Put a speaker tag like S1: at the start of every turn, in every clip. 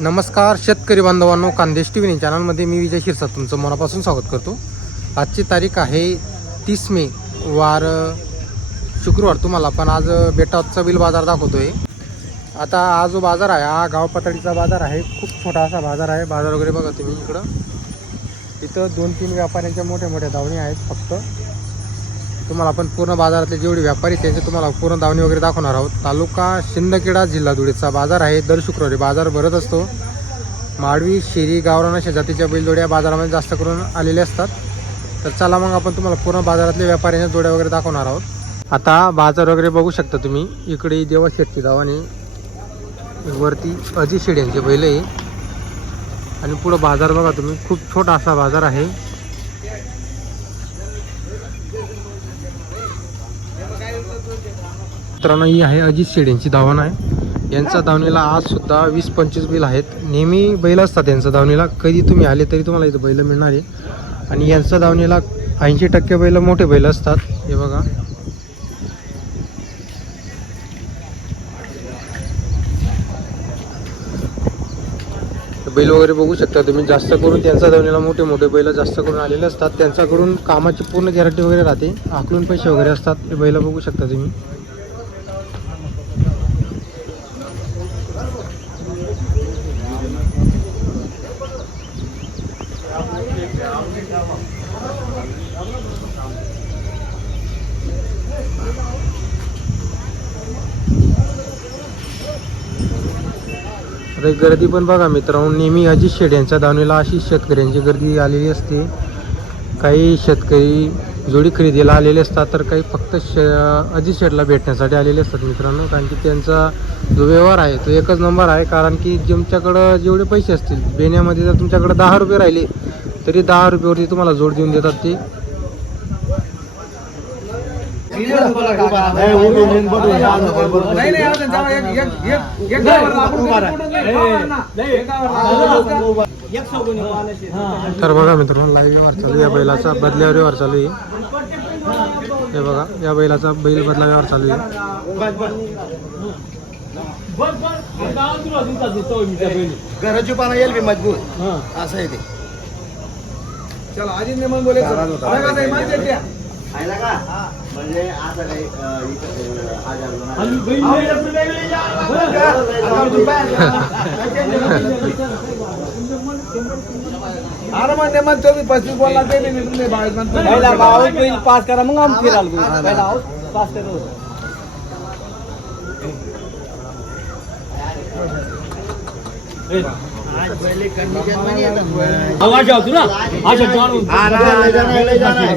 S1: नमस्कार शेतकरी बांधवांनो खानदेश टी व्ही चॅनलमध्ये मी विजय शिरसाट तुमचं मनापासून स्वागत करतो. आजची तारीख आहे तीस मे वार शुक्रवार तुम्हाला पण आज बेटाचा बिल बाजार दाखवतोय. आता हा जो बाजार आहे हा गाव पातळीचा बाजार आहे खूप छोटा असा बाजार आहे. बाजार वगैरे बघा तुम्ही इकडं. इथं दोन तीन व्यापाऱ्यांच्या मोठ्या मोठ्या दावणी आहेत फक्त. तुम्हाला आपण पूर्ण बाजारातले जेवढे व्यापारी त्यांचे तुम्हाला पूर्ण दावणी वगैरे दाखवणार आहोत. तालुका शिंदखेडा जिल्हा धुळेचा बाजार आहे. दर शुक्रवारी बाजार भरत असतो. माडवी शेरी गावरान अशा जातीच्या बैलजोड्या बाजारामध्ये जास्त करून आलेल्या असतात. तर चला मग आपण तुम्हाला पूर्ण बाजारातले व्यापाऱ्यांच्या जोड्या वगैरे दाखवणार आहोत. आता बाजार वगैरे बघू शकता तुम्ही. इकडे देवा शेटची दावाने वरती अजी शेड्यांचे बैल आहे आणि पुढं बाजार बघा तुम्ही. खूप छोटा असा बाजार आहे. मित्रांनो ही आहे अजित शेडेंची धावण आहे. यांचा धावणीला आज सुद्धा वीस पंचवीस बैल आहेत. नेहमी बैल असतात यांचा धावणीला. कधी तुम्ही आले तरी तुम्हाला इथं बैल मिळणार आहे. आणि यांचा धावणीला ऐंशी टक्के बैल मोठे बैल असतात. हे बघा. बैल वगैरे बघू शकता तुम्ही. जास्त करून त्यांचा धावणीला मोठे मोठे बैल जास्त करून आलेले असतात. त्यांच्याकडून कामाची पूर्ण गॅरंटी वगैरे राहते. आकलून पैसे वगैरे असतात. हे बैल बघू शकता तुम्ही. आता गर्दी पण बघा मित्रांनो नेहमी अजित शेड यांच्या दावणीला अशी शेतकऱ्यांची गर्दी आलेली असते. काही शेतकरी जोडी खरेदीला आलेले असतात तर काही फक्त श अजित शेडला भेटण्यासाठी आलेले असतात मित्रांनो कारण की त्यांचा जो व्यवहार आहे तो एकच नंबर आहे कारण की तुमच्याकडं जेवढे पैसे असतील बेण्यामध्ये जर तुमच्याकडं दहा रुपये राहिले तरी दहा रुपयावरती तुम्हाला जोड देऊन देतात ते
S2: नाही नाही अजून तेव्हा एक एक एक एक गावाला आपण कुठं नाही, एक गावाला. एक सोबत नाही, पाण्याशी.
S1: तर बघा मित्रांनो लाईव्ह व्यवहार चालू या बैलाचा बदल्यावर व्यवहार चालू आहे. हे बघा या बैलाचा बैल बदला व्यवहार चालू आहे.
S3: घराची पानं येईल बी मजबूत. असं आहे ते.
S2: चला आजी ने मग बोले
S3: म्हणजे आता काही
S2: अरे मग नेमन चोवीस पस्तीस बोलला ते नाही तुम्ही बावीस म्हणता.
S4: पास करा मग आम फिरायला पहिला आऊट पास करा आवाज आवतो ना? अच्छा
S3: लय जाणं आहे,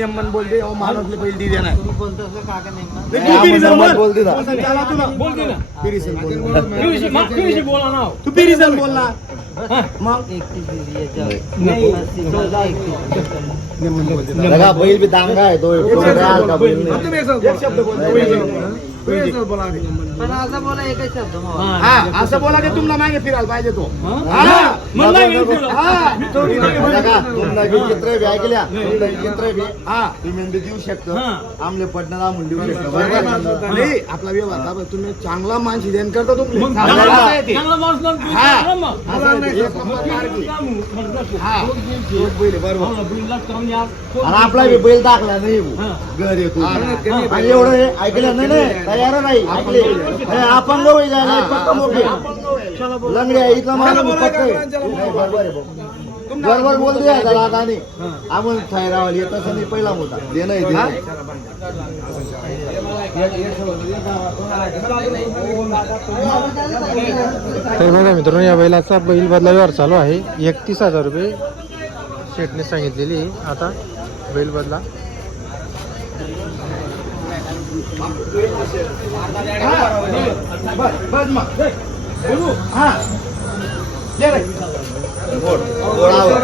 S3: जाणं आहे. पुरा पार घे.
S2: आता या. आम्हाला या. आता या, अण्णा.
S4: काय पार्क
S2: बोला, आजी ने मग बोलतो ना.
S3: ए, बाबा तुमले देणं होईल. द्या.
S2: असं एक गावाला
S3: ए, गावावर लागून सोडा. एक रुपया माले बोलू द्या ना, हो. दादा अजित नेमन बोलते अहो माणूसले पहिले दी देणार बोल दे
S4: बोला ना
S3: तू पिरिजन बोल ना लगा बैल बी दांगा आहे तो तो राल का बैल नाही.
S2: तुम्ही एक शब्द बोला.
S3: नाही, नाही, नाही.
S2: तुम्ही एक शब्द बोला आधी.
S3: हा असं बोला की तुमला मागे फिरायला पाहिजे तो हा.
S4: मग नाही गेलो फिरायला.
S3: हा. लगा, तुमला बी चित्र बी ऐकल्या तुमला बी चित्र हा. देऊ शकतो. आमले पटणार आम्ही देऊ शकतो. बरोबर नाही, आपला व्यवहार का तुम्ही चांगला माणशी देण करता तुम्ही.
S4: चांगला माणूस
S3: हा.
S4: मग.
S3: असं नाही, एक नंबर. हा बैल बरोबर आणि आपला बी बैल दाखला नाही भाऊ. घर येतो. आणि एवढं हे ऐकलं नाही नाही. तयार नाही. ऐकले. हे आपण गवळी जायला पक्का आहे. नाही, बरोबर आहे भाऊ. बरोबर बोल द्या त्याला आता थायरावाल येत असं नाही पहिला मोठा देणं आहे, देणं आहे.
S1: तर बघा मित्रांनो या बैलाचा बैल बदला व्यवहार चालू आहे. एकतीस हजार रुपये शेटने सांगितलेली आहे. आता बैल बदला.
S3: बस बस मग हा दे रे. गोड. गोडावर.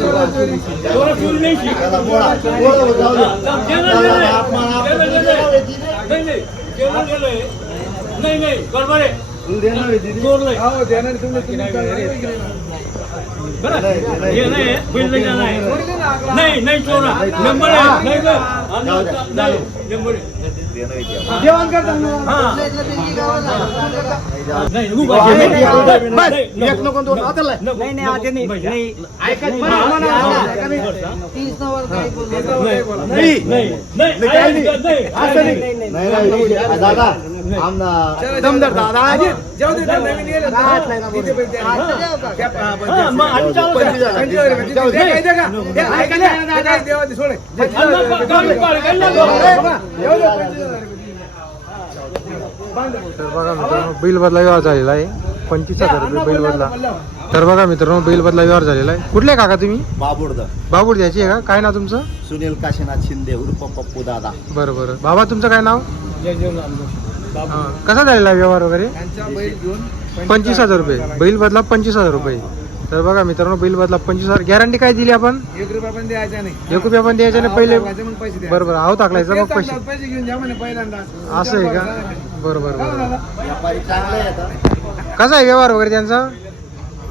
S4: चोरा चोरी नाही. नाही.
S2: हो?
S4: हे चोरा नंबर नाही हा. हा, हा.
S3: दादा दमदार दादा. जाऊ दे.
S1: तर बघा मित्रांनो बैल बदला व्यवहार झालेला आहे. पंचवीस हजार रुपये बैल बदला. तर बघा मित्रांनो बैल बदला व्यवहार झालेला आहे. कुठले काका तुम्ही?
S3: बाबुर्द
S1: बाबूड द्यायची आहे का? काय नाव तुमचं?
S3: सुनील काशीनाथ शिंदे उर्फ पप्पू दादा.
S1: बरं बरं. बाबा तुमचं काय नाव?
S4: जय जय रामदास.
S1: कसा झालेला व्यवहार वगैरे? पंचवीस हजार रुपये. बैल बदला पंचवीस हजार रुपये. तर बघा मित्रांनो बैल बदला पंचवीस हजार. गॅरंटी काय दिली आपण?
S2: एक रुपया पण द्यायचा नाही.
S1: एक रुपया पण द्यायचे ना पहिले. बरोबर आहो टाकलायचं मग पैसे. असं आहे का? बरोबर बरोबर. कसा आहे व्यवहार वगैरे त्यांचा?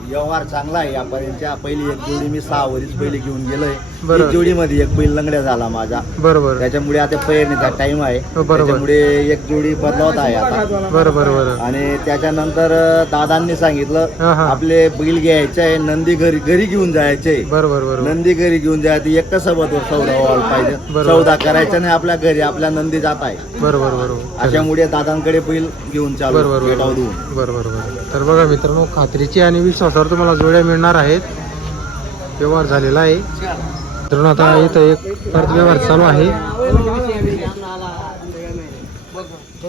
S3: व्यवहार चांगला आहे. व्यापाऱ्यांच्या पहिली एक जोडी मी सहा वरीच पहिले घेऊन गेलोय.
S1: बरं.
S3: एक जोडीमध्ये एक बैल लंगड्या झाला माझा.
S1: बरोबर.
S3: त्याच्यामुळे आता पेरणीचा टाइम आहे.
S1: हो, बरोबर.
S3: त्याच्यामुळे एक जोडी बदलवत आहे आता.
S1: बरं बरं बरं
S3: आणि त्याच्यानंतर दादांनी सांगितलं
S1: हा, हा.
S3: आपले बैल घ्यायचे आहे नंदी घरी घरी घेऊन जायचे.
S1: बरोबर बरोबर.
S3: नंदी घरी घेऊन जायचे एक सोबत सौदा व्हायला पाहिजे.
S1: बरोबर.
S3: सौदा करायचा नाही आपल्या घरी आपल्या नंदी जात आहे.
S1: बरोबर बरोबर.
S3: अशामुळे दादांकडे बैल घेऊन चालू
S1: बरोबर
S3: भेटाव
S1: बरोबर
S3: देऊन
S1: बरोबर बरोबर. तर बघा मित्रांनो खात्रीची आणि विश्वासावर तुम्हाला जोड्या मिळणार आहेत. व्यवहार झालेला आहे. मित्रांनो आता इथं एक परत व्यवहार चालू आहे.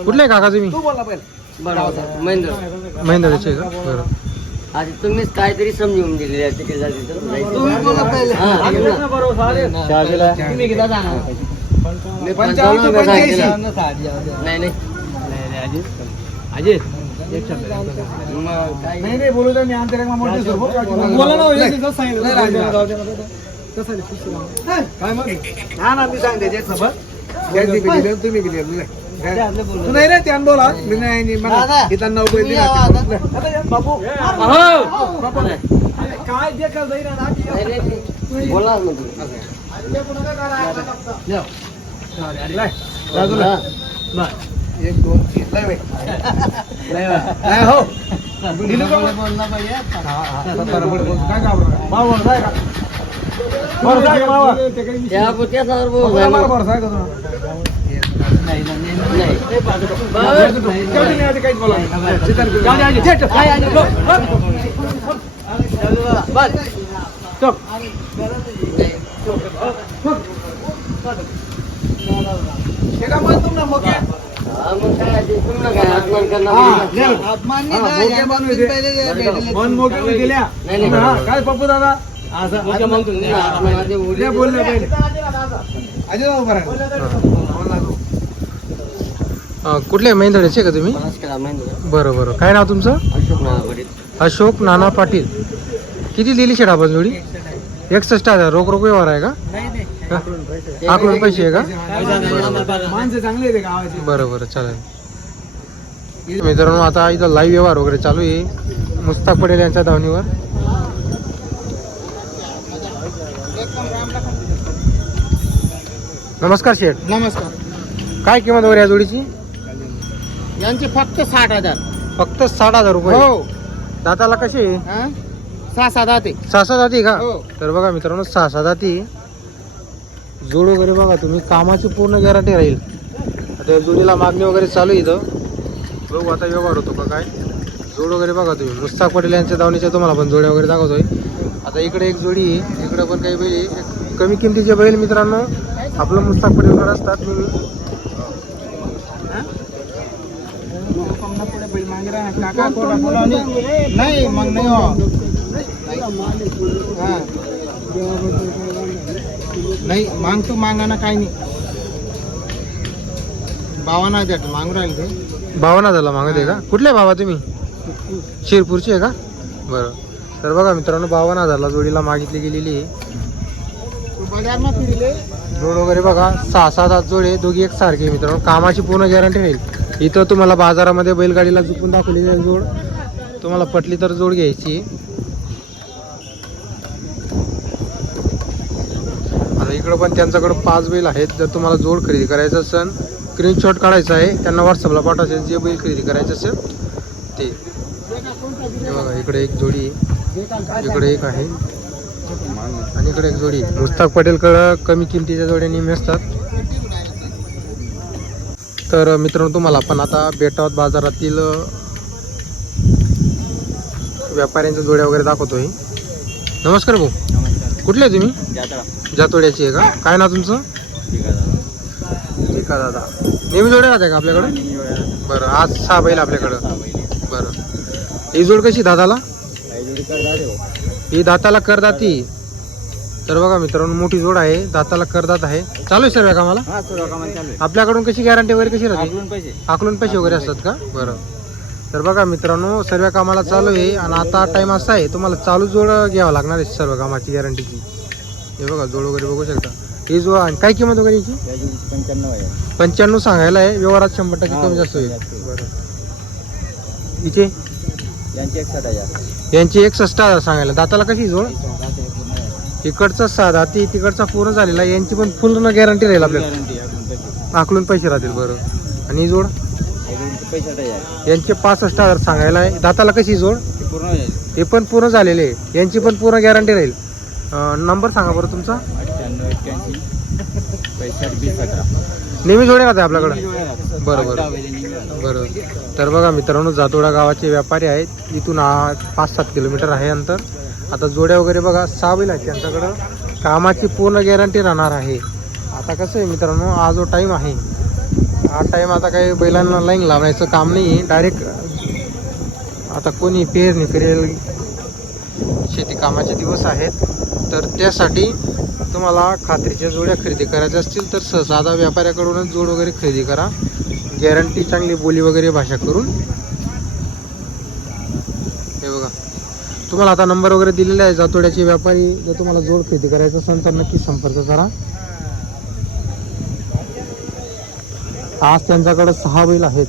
S1: कुठले आहे काका तुम्ही?
S2: तू बोला पहिले.
S5: महेंद्र.
S1: महेंद्रचे का? बरं.
S5: आधी तुम्हीच काहीतरी समजून दिलेले आहे तिकडे. हा. नाही नाही. काय
S2: नाही नाही बोलू तर मी अंतरिक मोठे
S4: बोला ना, हे सांगितलं.
S2: नाही, काय मग? हा ना मी सांगते दिली, तुम्ही बी दिली. काय? तू नाही रे त्यानं बोला मी नाही मग इथं नऊ पैसे बापू काय
S5: बोला ना
S2: एक दोन तीन लय बाई. नाही हो दिली का मग? हा, हा. बरोबर बोल. काय घाबरणार? मावर जाय का? जाय का?
S5: त्या बोल. नाही.
S2: हे तुमना?
S5: हा, मग काय
S2: हा. हा, मी दिल्या.
S5: नाही, नाही.
S2: हा, काय पप्पू दादा असं
S5: मोठ्या माणूस नाही, अपमानाचे उडी-
S2: ले, बोलले पहिले. अजय जाऊ बरं बोलला तू.
S1: अं, कुठले महेंद्रचे का तुम्ही?
S5: नमस्कार, महेंद्र.
S1: बरं बरं. काय नाव तुमचं?
S5: अशोक
S1: नाना पाटील. किती दिली शेड आपण जोडी? एकसष्ट हजार. रोख रोख व्यवहार आहे का? आकडून पैसे. आहे का?
S2: माणसं चांगली आहे गावाची
S1: बरं बरं. चालेल. मित्रांनो आता इथं लाईव्ह व्यवहार वगैरे चालू आहे. मुस्ताक पटेल यांच्या धावणीवर. नमस्कार शेठ.
S3: नमस्कार.
S1: काय किंमत वगैरे या जोडीची?
S3: यांचे फक्त साठ हजार.
S1: फक्त साठ हजार रुपये.
S3: हो.
S1: दाताला कशी आहे?
S3: हा? सहा सात आते
S1: सहा सहा जाती का?
S3: हो.
S1: तर बघा मित्रांनो सहा सहा जाती जोड वगैरे बघा तुम्ही कामाची पूर्ण गॅरंटी राहील. आता या जोडीला मागणी वगैरे चालू आहे इथं. बघू आता व्यवहार होतो का काय. जोड वगैरे बघा तुम्ही. मुस्ताक पटेल यांच्या दावणीच्या तुम्हाला पण जोड्या वगैरे दाखवतोय. आता इकडे एक जोडी आहे. इकडे पण काही बैल आहे. कमी किमतीचे बैल मित्रांनो. आपलं मुस्ताक पटेलवर असतात.
S3: नाही मग नाही हो. हा. मागतो मागाना काही नाही. बावाना द्या मागून राहील ते.
S1: भावना झाला मागत आहे का? कुठले भावा तुम्ही? शिरपूरची आहे का? बरं. तर बघा मित्रांनो भावना हजारला जोडीला मागितली गेलेली आहे. जोड वगैरे बघा सहा सात आठ जोड आहे दोघी एक सारखे मित्रांनो. कामाची पूर्ण गॅरंटी राहील. इथं तुम्हाला बाजारामध्ये बैलगाडीला चुकून दाखवलेली आहे जोड. तुम्हाला पटली तर जोड घ्यायची. आता इकडं पण त्यांच्याकडं पाच बैल आहेत. जर तुम्हाला जोड खरेदी करायचं असेल स्क्रीनशॉट काढायचा आहे. त्यांना व्हॉट्सअपला पाठवायचं जे बैल खरेदी करायचं असेल ते. बघा इकडे एक जोडी आहे. इकडे एक आहे. आणि इकडे एक जोडी आहे. मुस्ताक पटेलकडं कमी किमतीच्या जोड्या नेहमी असतात. तर मित्रांनो तुम्हाला आपण आता बेटावत बाजारातील व्यापाऱ्यांच्या जोड्या वगैरे दाखवतोय. नमस्कार भाऊ. कुठले आहे तुम्ही? जातोड्याची आहे का? काय ना तुमचं? आहे दादा? नेहमी जोड्या राहते का आपल्याकडं? बरं आज सहा बैल आपल्याकडं. बरं. ही जोड कशी दादाला? ही दाताला करदाती तर बघा मित्रांनो मोठी जोड आहे. दाताला करदात आहे. चालू आहे सर्व कामाला? आपल्याकडून कशी गॅरंटी वगैरे कशी राहते? आकलून पैसे. वगैरे असतात का? बरं. तर बघा मित्रांनो सर्व कामाला चालू आहे आणि आता टाइम असा आहे. तुम्हाला चालू जोड घ्यावं लागणार आहे सर्व कामाची गॅरंटीची हे बघा जोड वगैरे बघू शकता. ही जो आणि काय किंमत वगैरे याची? पंच्याण्णव सांगायला आहे. व्यवहारात शंभर टक्के कमी जास्त होईल. बरं. हिचे यांची एकसष्ट हजार. सांगायला. दाताला कशी जोड? इकडचा साधा ती तिकडचा पूर्ण झालेला आहे. यांची पण फुल गॅरंटी राहील आपल्याला. आकलून पैसे राहतील बरं. आणि ही जोड यांचे पासष्ट हजार सांगायला आहे. दाताला कशी जोड? हे पण पूर्ण झालेले आहे. यांची पण पूर्ण गॅरंटी राहील. नंबर सांगा बरं तुमचा. नेहमी जोड्या राहते आपल्याकडं? बरं बरं बरं तर बघा मित्रांनो जातोडा गावाचे व्यापारी आहेत. इथून आ पाच सात किलोमीटर आहे अंतर. आता जोड्या वगैरे बघा सहा बैल आहेत त्यांच्याकडं. कामाची पूर्ण गॅरंटी राहणार आहे. आता कसं आहे मित्रांनो हा जो टाईम आहे हा टाईम आता काही बैलांना लाईन लावायचं काम नाही आहे डायरेक्ट आता कोणी पेरणी करेल शेती कामाचे दिवस आहेत. तर त्यासाठी तुम्हाला खात्रीच्या जोड्या खरेदी करायच्या असतील तर सहसाधा व्यापाऱ्याकडूनच जोड वगैरे खरेदी करा. गॅरंटी चांगली बोली वगैरे भाषा करून. हे बघा. तुम्हाला आता नंबर वगैरे दिलेला आहे जातोड्याचे व्यापारी. जर तुम्हाला जोड खरेदी करायचा असेल तर नक्की संपर्क करा. आज त्यांच्याकडे सहा बैल आहेत.